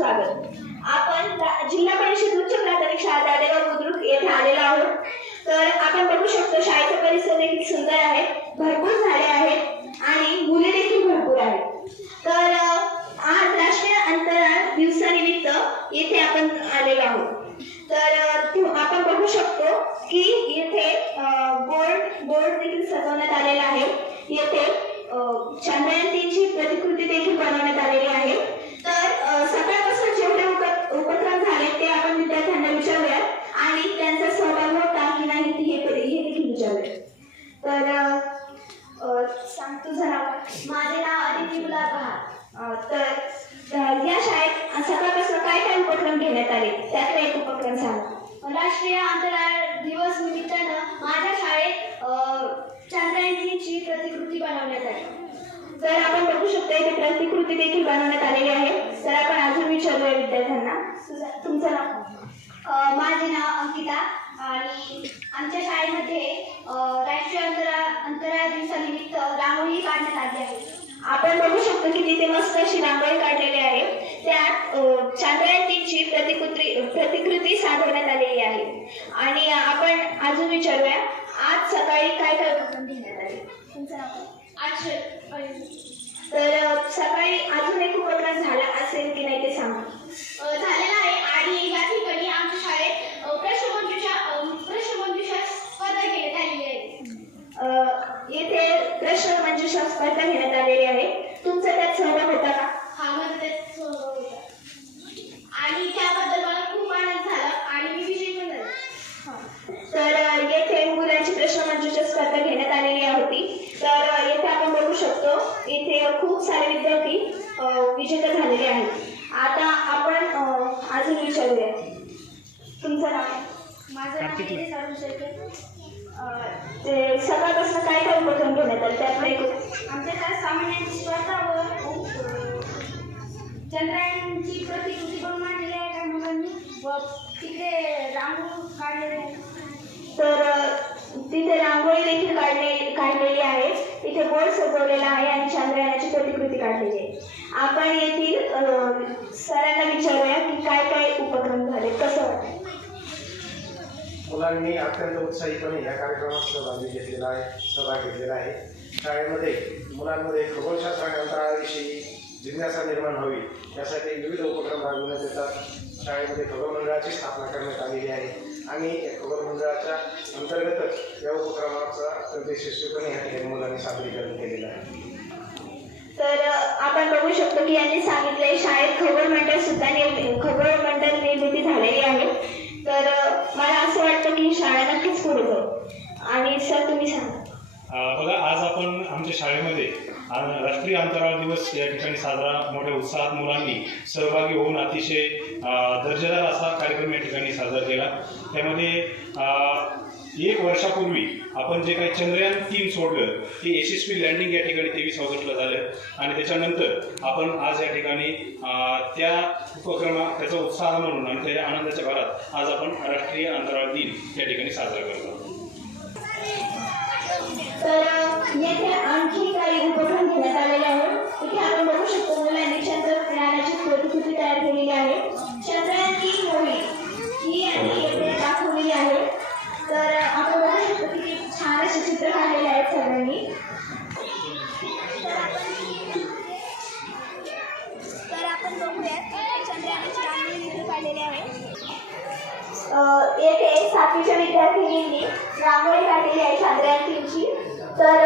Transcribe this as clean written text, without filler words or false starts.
स्वागत. आपण जिल्हा परिषद उच्च प्राथमिक शाळा दादेगाव बुद्रुक येथे आलेलो आहोत. तर आपण बघू शकतो शाळेचा परिसर देखील सुंदर आहे, भरपूर झाडे आहेत आणि मुले देखील भरपूर आहेत. तर आज राष्ट्रीय अंतराळ दिवसानिमित्त येथे आपण आलेलो आहोत. तर आपण बघू शकतो की येथे बोर्ड देखील सजवण्यात आलेला आहे. येथे चंद्रयान-3ची प्रतिकृती देखील बनवण्यात आलेली आहे. तर सकाळपासून जेवढे उपक्रम झाले ते आपण विद्यार्थ्यांना विचारूया आणि त्यांचा सहभाग होता की नाही हे देखील विचारूया. तर सांग तुझं नाव. माझे नाव आदिती गुलाब पहार. तर या शाळेत सकाळपासून काय काय उपक्रम घेण्यात आले त्यातला एक उपक्रम सांग. राष्ट्रीय अंतराळ दिवस निमित्तानं माझ्या शाळेत चंद्रयान-3ची प्रतिकृती बनवण्यात आली. तर आपण बघू शकतो इथे प्रतिकृती देखील बनवण्यात आलेली आहे. तर आपण अजून विचारूया विद्यार्थ्यांना. तुमचं नाव. माझे नाव अंकिता आणि आमच्या शाळेमध्ये राष्ट्रीय अंतराळ दिवसानिमित्त रांगोळी काढण्यात आली आहे. आपण बघू शकतो की तिथे मस्त अशी रांगोळी काढलेली आहे. त्यात चंद्रयान-3ची प्रतिकृती सादरण्यात आलेली आहे. आणि आपण अजून विचारूया आज सकाळी काय काय उपक्रम घेण्यात आले. तुमचं नाव. तर सकाळी अजून एक उपक्रम झाला असेल की नाही ते सांगा. झालेला आहे आणि या ठिकाणी आमच्या शाळेत प्रश्नमंजुषा स्पर्धा घेण्यात आलेली आहे. येथे प्रश्नमंजुषा स्पर्धा घेण्यात आलेली आहे. तुमचा त्यात सहभाग होता का. हा, माझा त्यात सहभाग होता आणि त्याबद्दल मला खूप आनंद झाला आणि मी विजयी पण झाले. तर येथे मुलांची प्रश्नमंजुषा स्पर्धा घेण्यात आलेली होती. तर येथे आपण बघू शकतो इथे खूप सारे विद्यार्थी विजेते झालेले आहेत. आता आपण अजून विचारूया. तुमचं नाव. माझं नाव निलेश अरुण शेळके. ते सकाळपासून काय काय उपक्रम घेण्यात आले त्यात एक. आमच्या शाळेत सामान्यांची स्पर्धा व चंद्रयानची प्रतिकृती बनवून आणलेली आहे काही मुलांनी व तिकडे रांगोळी काढलेली आहे. तर तिथे रांगोळी देखील काढलेली आहे. इथे बोर्ड सजवलेला आहे आणि चंद्रयानाची प्रतिकृती काढलेली आहे. आपण येथील सरांना विचारूया की काय काय उपक्रम झाले, कसं वाटतं. मुलांनी अत्यंत उत्साहीपणे या कार्यक्रमात सहभाग घेतलेला आहे. शाळेमध्ये मुलांमध्ये खगोलशास्त्र अंतराळाविषयी जिज्ञासा निर्माण व्हावी यासाठी विविध उपक्रम राबविण्यात येतात. शाळेमध्ये खगोल मंडळाची स्थापना करण्यात आलेली आहे आणि या खगोल मंडळाच्या अंतर्गतच या उपक्रमाचा अत्यंत यशस्वीपणे या ठिकाणी मुलांनी सादरीकरण केलेलं आहे. तर आपण बघू शकतो की यांनी सांगितले शाळेत खगोल मंडळ निर्मिती झालेली आहे. तर मला असं वाटतं की शाळा नक्कीच पुढे जाऊ. आणि सर तुम्ही सांगा. बघा, आज आपण आमच्या शाळेमध्ये राष्ट्रीय अंतराळ दिवस या ठिकाणी साजरा मोठ्या उत्साहात मुलांनी सहभागी होऊन अतिशय दर्जेदार असा कार्यक्रम या ठिकाणी साजरा केला. त्यामध्ये 1 वर्षापूर्वी आपण जे काही चंद्रयान-3 सोडलं ते यशस्वी लँडिंग या ठिकाणी 23 ऑगस्टला झालं आणि त्याच्यानंतर आपण आज या ठिकाणी त्या त्याचा उत्साह म्हणून आणि त्याच्या आनंदाच्या भरात आज आपण राष्ट्रीय अंतराळ दिन या ठिकाणी साजरा करतो. तर येथे आणखी काही उपक्रम घेण्यात आलेले आहेत. इथे आपण बघू शकतो मुलांनी चंद्रयानाची प्रतिकृती तयार केलेली आहे. चंद्रयान-3 मोहीम ही यांनी येथे दाखवलेली आहे. तर आपण बघू शकतो की छान असे चित्र काढलेले आहेत सगळ्यांनी. तर आपण बघूयात चंद्रयानाची रांगोळी काढलेली आहे. येथे 7वीच्या विद्यार्थिनींनी रांगोळी काढलेली आहे चंद्रयान-3ची. तर